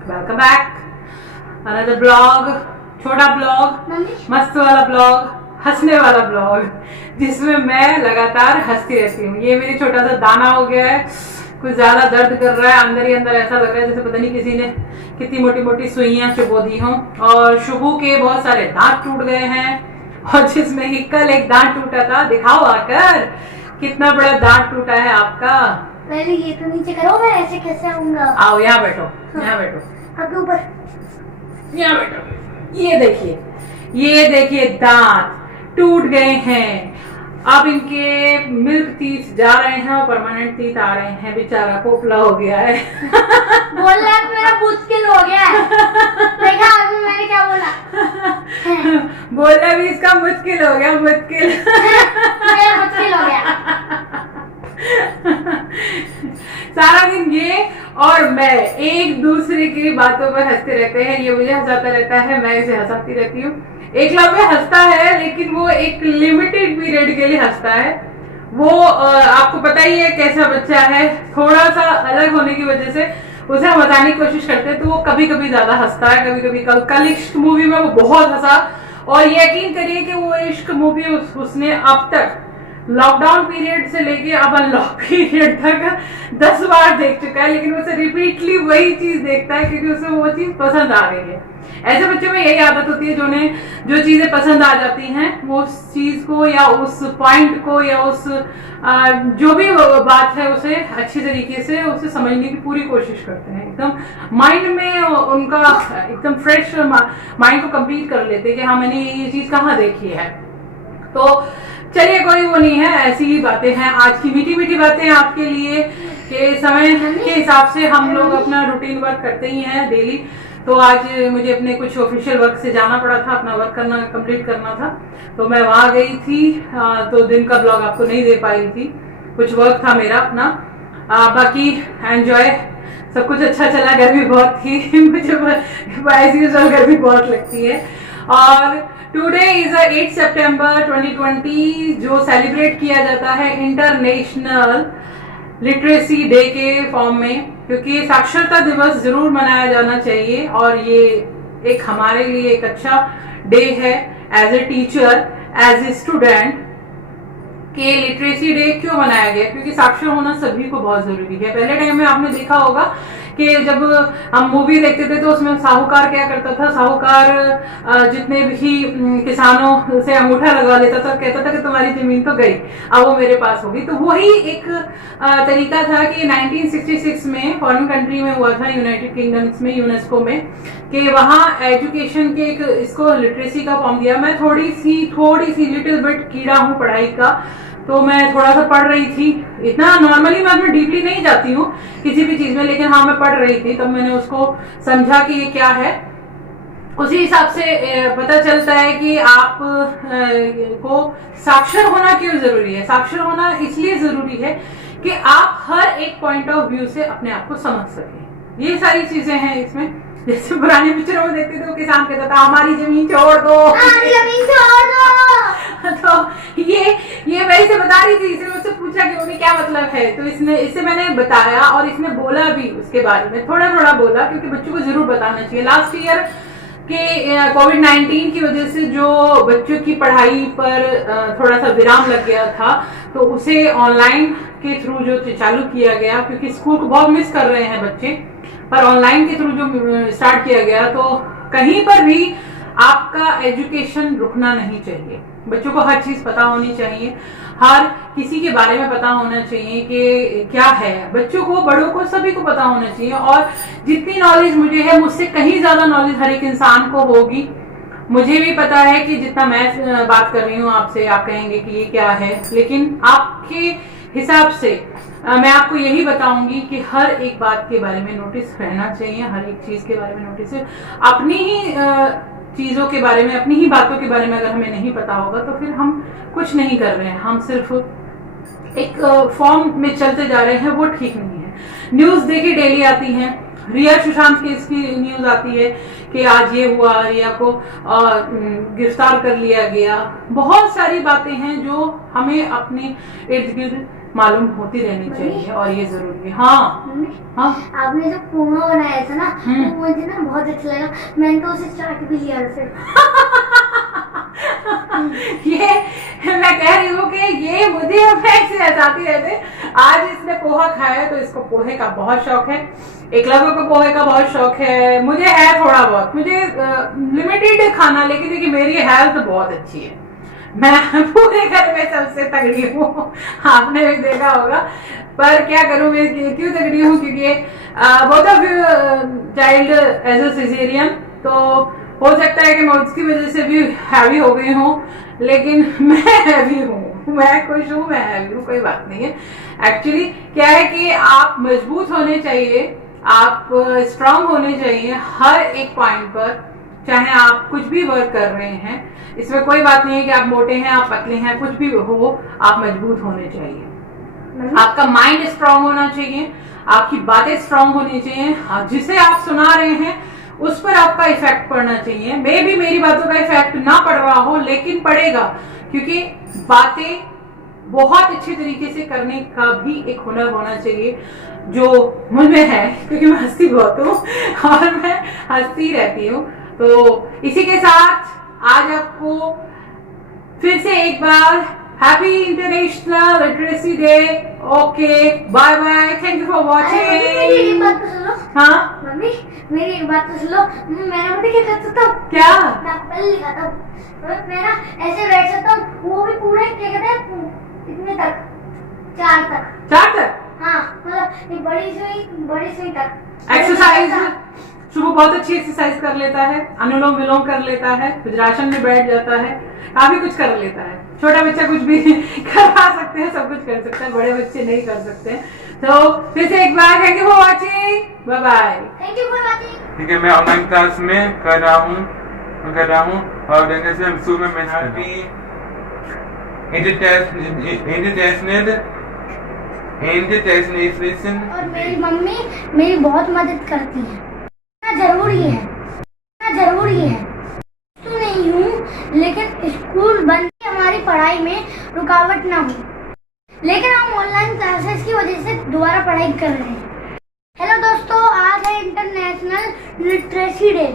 Welcome back another blog, छोटा blog, मस्त वाला ब्लॉग, हंसने वाला ब्लॉग, जिसमें मैं लगातार हंसती रहती हूँ। ये मेरी छोटा सा दाना हो गया है, कुछ ज्यादा दर्द कर रहा है अंदर ही अंदर। ऐसा लग रहा है जैसे पता नहीं किसी ने कितनी मोटी मोटी सुइयां चुबो दी हों। और शुभू के बहुत सारे दांत टूट गए हैं, और जिसमें ही कल एक दांत टूटा था। दिखाओ आकर कितना बड़ा दांत टूटा है आपका। पहले ये तो नीचे करो, मैं ऐसे कैसे आऊंगा? आओ यहाँ बैठो, यहाँ बैठो, आपके ऊपर, यहाँ बैठो। ये देखिए दांत टूट गए हैं। अब इनके मिल्क टीथ जा रहे हैं और परमानेंट टीथ आ रहे हैं। बेचारा पोपला हो गया है। बोल रहा है मेरा मुश्किल हो गया है। देखा अभी मैंने क्या बोला? बोलना भी इसका मुश्किल हो गया, मुश्किल। मेरा मुश्किल हो गया। सारा दिन ये और मैं एक दूसरे की बातों पर हंसते रहते हैं। ये मुझे हंसाता रहता है, मैं इसे हंसाती रहती हूँ। एकलव्य हंसता है, लेकिन वो एक लिमिटेड पीरियड के लिए हंसता है। वो आपको पता ही है कैसा बच्चा है। थोड़ा सा अलग होने की वजह से उसे हम बताने की कोशिश करते हैं, तो वो कभी कभी ज्यादा हंसता है, कभी कभी। कल इश्क मूवी में वो बहुत हंसा, और यकीन करिए कि वो इश्क मूवी उसने अब तक लॉकडाउन पीरियड से लेके अब अनलॉक पीरियड तक 10 बार देख चुका है। लेकिन उसे रिपीटली वही चीज देखता है, क्योंकि उसे वो चीज पसंद आ रही है। ऐसे बच्चों में यही आदत होती है, जिन्हें जो चीजें पसंद आ जाती हैं, वो उस चीज को या उस पॉइंट को या उस जो भी बात है उसे अच्छी तरीके से उसे समझने की पूरी कोशिश करते हैं। एकदम माइंड में उनका एकदम फ्रेश माइंड को कंप्लीट कर लेते हैं कि हाँ मैंने ये चीज कहाँ देखी है। तो चलिए, कोई वो नहीं है, ऐसी ही बातें हैं। आज की मीठी मीठी बातें आपके लिए के समय के हिसाब से हम लोग अपना रूटीन वर्क करते ही हैं डेली। तो आज मुझे अपने कुछ ऑफिशियल वर्क से जाना पड़ा था, अपना वर्क कंप्लीट करना था, तो मैं वहां गई थी। तो दिन का ब्लॉग आपको नहीं दे पाई थी, कुछ वर्क था मेरा अपना। बाकी एंजॉय, सब कुछ अच्छा चला। गर्मी बहुत थी, मुझे गर्मी बहुत लगती है। और टुडे इज 8 सितंबर 2020, जो सेलिब्रेट किया जाता है इंटरनेशनल लिटरेसी डे के फॉर्म में, क्योंकि साक्षरता दिवस जरूर मनाया जाना चाहिए। और ये एक हमारे लिए एक अच्छा डे है as a teacher, as a student. कि लिटरेसी डे क्यों मनाया गया? क्योंकि साक्षर होना सभी को बहुत जरूरी है। पहले टाइम में आपने देखा होगा कि जब हम मूवी देखते थे तो उसमें साहूकार क्या करता था, साहूकार जितने भी किसानों से अंगूठा लगा लेता था, कहता था कि तुम्हारी जमीन तो गई, अब वो मेरे पास होगी। तो वही एक तरीका था कि 1966 में फॉरेन कंट्री में हुआ था, यूनाइटेड किंगडम्स में, यूनेस्को में, कि वहाँ एजुकेशन के एक इसको लिटरेसी का फॉर्म दिया। मैं थोड़ी सी लिटिल बिट कीड़ा हूँ पढ़ाई का, तो मैं थोड़ा सा पढ़ रही थी। इतना नॉर्मली मैं उसमें डीपली नहीं जाती हूँ किसी भी चीज में, लेकिन हाँ मैं पढ़ रही थी, तब मैंने उसको समझा कि ये क्या है। उसी हिसाब से पता चलता है कि आप को साक्षर होना क्यों जरूरी है। साक्षर होना इसलिए जरूरी है कि आप हर एक पॉइंट ऑफ व्यू से अपने आप को समझ सकें। ये सारी चीजें हैं इसमें। जैसे पुरानी पिक्चरों में देखते थे, वो किसान कहता था हमारी जमीन छोड़ दो, हमारी जमीन छोड़ दो। तो ये मैं इसे बता रही थी। इसने मुझसे पूछा कि उन्हें क्या मतलब है, तो इसे मैंने बताया, और इसने बोला भी उसके बारे में, थोड़ा थोड़ा बोला, क्योंकि बच्चों को जरूर बताना चाहिए। लास्ट ईयर के कोविड-19 की वजह से जो बच्चों की पढ़ाई पर थोड़ा सा विराम लग गया था, तो उसे ऑनलाइन के थ्रू जो चालू किया गया, क्योंकि स्कूल को बहुत मिस कर रहे हैं बच्चे, पर ऑनलाइन के थ्रू जो स्टार्ट किया गया, तो कहीं पर भी आपका एजुकेशन रुकना नहीं चाहिए। बच्चों को हर चीज पता होनी चाहिए, हर किसी के बारे में पता होना चाहिए कि क्या है। बच्चों को, बड़ों को, सभी को पता होना चाहिए। और जितनी नॉलेज मुझे है, मुझसे कहीं ज्यादा नॉलेज हर एक इंसान को होगी। मुझे भी पता है कि जितना मैं बात कर रही हूँ आपसे, आप कहेंगे कि ये क्या है, लेकिन आपके हिसाब से मैं आपको यही बताऊंगी कि हर एक बात के बारे में नोटिस रहना चाहिए, हर एक चीज के बारे में नोटिस। अपनी ही चीजों के बारे में, अपनी ही बातों के बारे में अगर हमें नहीं पता होगा, तो फिर हम कुछ नहीं कर रहे हैं, हम सिर्फ एक फॉर्म में चलते जा रहे हैं, वो ठीक नहीं है। न्यूज देखिए डेली आती हैं, रिया सुशांत केस की न्यूज आती है कि आज ये हुआ, रिया को गिरफ्तार कर लिया गया। बहुत सारी बातें हैं जो हमें अपने इर्द गिर्द मालूम होती रहनी चाहिए और ये जरूरी है। हाँ मम्मी, हाँ आपने जो पोहा बनाया था ना, हम्म। वो मुझे ना बहुत अच्छा लगा। मैंने तो उसे चाट भी लिया फिर। ये मैं कह रही हूँ कि ये मुझे से हंसाती रहते। आज इसने पोहा खाया तो इसको पोहे का बहुत शौक है, एकलव्य को पोहे का बहुत शौक है, मुझे है थोड़ा बहुत, मुझे लिमिटेड खाना, लेकिन देखिए मेरी हेल्थ बहुत अच्छी है, मैं पूरे घर में सबसे तगड़ी हूँ। आपने भी देखा होगा, पर क्या करूँ मैं, क्यों तगड़ी हूँ, क्योंकि both of child as a caesarean, तो हो सकता है कि मैं उसकी वजह से भी हैवी हो गई हूँ, लेकिन मैं हैवी हूँ, मैं खुश हूँ, मैं हैवी हूँ, कोई बात नहीं है। एक्चुअली क्या है कि आप मजबूत होने चाहिए, आप स्ट्रांग होने चाहिए हर एक पॉइंट पर, चाहे आप कुछ भी वर्क कर रहे हैं, इसमें कोई बात नहीं है कि आप मोटे हैं, आप पतले हैं, कुछ भी हो, आप मजबूत होने चाहिए। आपका माइंड स्ट्रांग होना चाहिए, आपकी बातें स्ट्रांग होनी चाहिए, जिसे आप सुना रहे हैं उस पर आपका इफेक्ट पड़ना चाहिए। मे भी मेरी बातों का इफेक्ट ना पड़ रहा हो, लेकिन पड़ेगा, क्योंकि बातें बहुत अच्छे तरीके से करने का भी एक हुनर होना चाहिए, जो मुझ में है, क्योंकि मैं हंसती बहुत हूँ और मैं हंसती रहती हूँ। तो इसी के साथ आज आपको फिर से एक बार happy international literacy day. Okay, bye bye, thank you for मेरी एक बात वॉचिंग। तो सुनो। हाँ मम्मी, मेरी एक बात तो सुनो। मैंने पता क्या करता था? क्या? मैं पहले लिखाता हूँ, मैं ना ऐसे बैठ सकता हूँ, वो भी पूरे क्या कहते हैं इतने तक, 4 तक। 4 तक? हाँ, मतलब एक बड़ी सुई तक। एक्सरसाइज शुभ बहुत अच्छी एक्सरसाइज कर लेता है, अनुलोम विलोम कर लेता है, वज्रासन में बैठ जाता है, काफी कुछ कर लेता है। छोटा बच्चा कुछ भी करवा सकते हैं, सब कुछ कर सकते हैं, बड़े बच्चे नहीं कर सकते। तो फिर से एक बार thank you for watching, bye bye. Thank you for watching. ठीक है, मैं ऑनलाइन क्लास में कर रहा हूँ और देखने से शुरू में मैं हैप्पी इंटरनेशनल। और मेरी मम्मी मेरी बहुत मदद करती है, जरूरी है। तो नहीं हूँ, लेकिन स्कूल बंद की हमारी पढ़ाई में रुकावट ना हो, लेकिन हम ऑनलाइन क्लासेस की वजह से दोबारा पढ़ाई कर रहे हैं। हेलो दोस्तों, आज है इंटरनेशनल लिटरेसी डे।